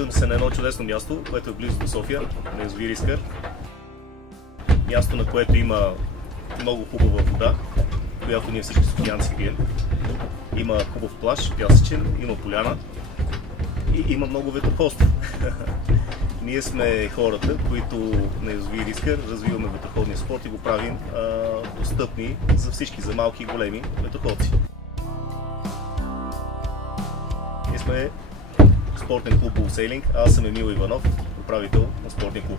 Намираме се на едно чудесно място, което е близо до София, на язовир Искър. Място, на което има много хубава вода, която ние всички софиянци пием. Има хубав плаж, пясъчен, има поляна и има много ветроходство. Ние сме хората, които на язовир Искър развиваме ветроходния спорт и го правим достъпни за всички, за малки и големи ветроходци. Ние сме спортен клуб Булсейлинг, аз съм Емил Иванов, управител на спортния клуб.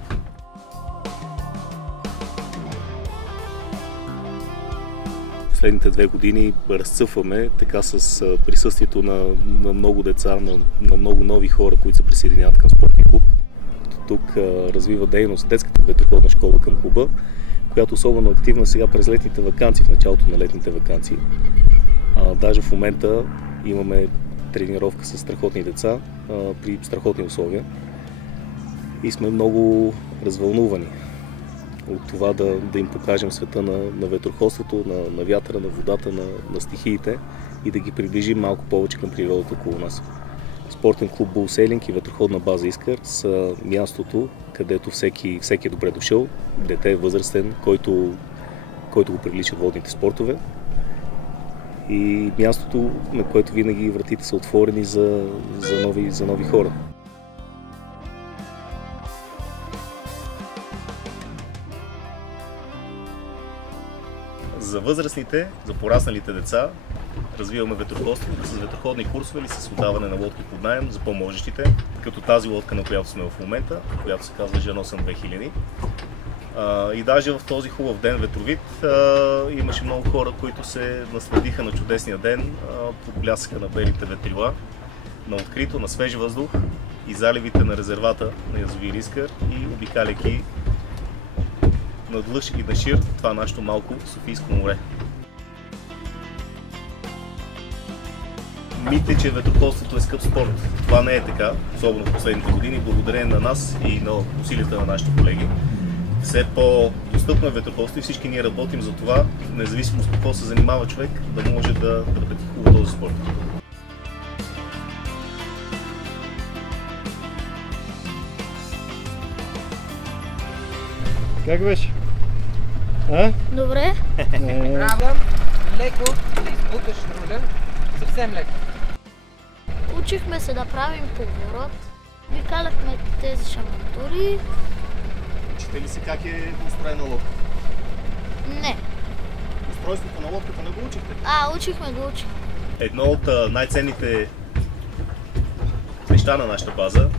Последните 2 години разцъфваме така с присъствието на много деца, на много нови хора, които се присъединяват към спортния клуб. Тук развива дейност детската ветроходна школа към клуба, която е особено активна сега през летните ваканции, в началото на летните ваканции. Даже в момента имаме тренировка с страхотни деца при страхотни условия и сме много развълнувани от това да им покажем света на ветроходството, на вятъра, на водата, на стихиите и да ги приближим малко повече към природата около нас. Спортен клуб Булсейлинг и ветроходна база Искър са мястото, където всеки е добре дошъл, дете, възрастен, който го привличат водните спортове. И мястото, на което винаги вратите са отворени за нови хора. За възрастните, за порасналите деца, развиваме ветроходство с ветроходни курсове или с отдаване на лодки под наем за по-можещите, като тази лодка, на която сме в момента, която се казва Жаносън 2000. И даже в този хубав ден ветровит имаше много хора, които се насладиха на чудесния ден под блясъка на белите ветрила, на открито, на свеж въздух и заливите на резервата на язовир Искър и обикаляйки надлъж и нашир това нашето малко Софийско море. Мислите, че ветроходството е скъп спорт. Това не е така, особено в последните години, благодарение на нас и на усилията на нашите колеги. Все по-достъпно е ветроходство и всички ние работим за това, независимо с какво се занимава човек, да може да практикува този спорт. Как беше? Добре. Браво! Леко да избуташ руля, съвсем леко. Учихме се да правим поворот, обикаляхме тези шамантури. Учите ли се как е устроена лодка? Не. Устройството на лодката не го учихте? Учихме го. Едно от най-ценните неща на нашата база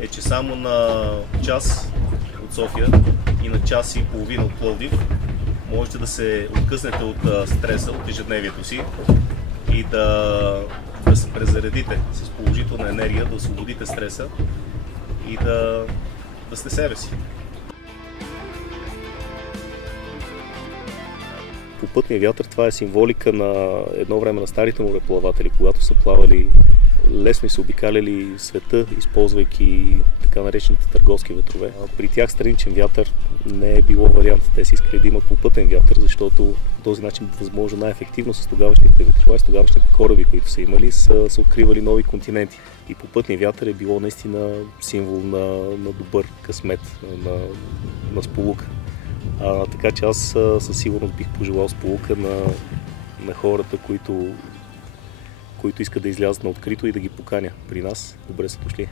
е, че само на час от София и на час и половина от Пловдив можете да се откъснете от стреса, от ежедневието си и да се презаредите с положителна енергия, да освободите стреса и да сте себе си. Попътния вятър, това е символика на едно време на старите мореплаватели, когато са плавали лесно и са обикаляли света, използвайки така наречените търговски ветрове. При тях страничен вятър не е било вариант. Те са искали да имат попътен вятър, защото по този начин възможно най-ефективно с тогавашните ветрила и с тогавашните кораби, които са имали, са откривали нови континенти. И попътния вятър е било наистина символ на добър късмет, на сполука. Така че аз със сигурност бих пожелал сполука на хората, които искат да излязат на открито и да ги поканя при нас. Добре са дошли!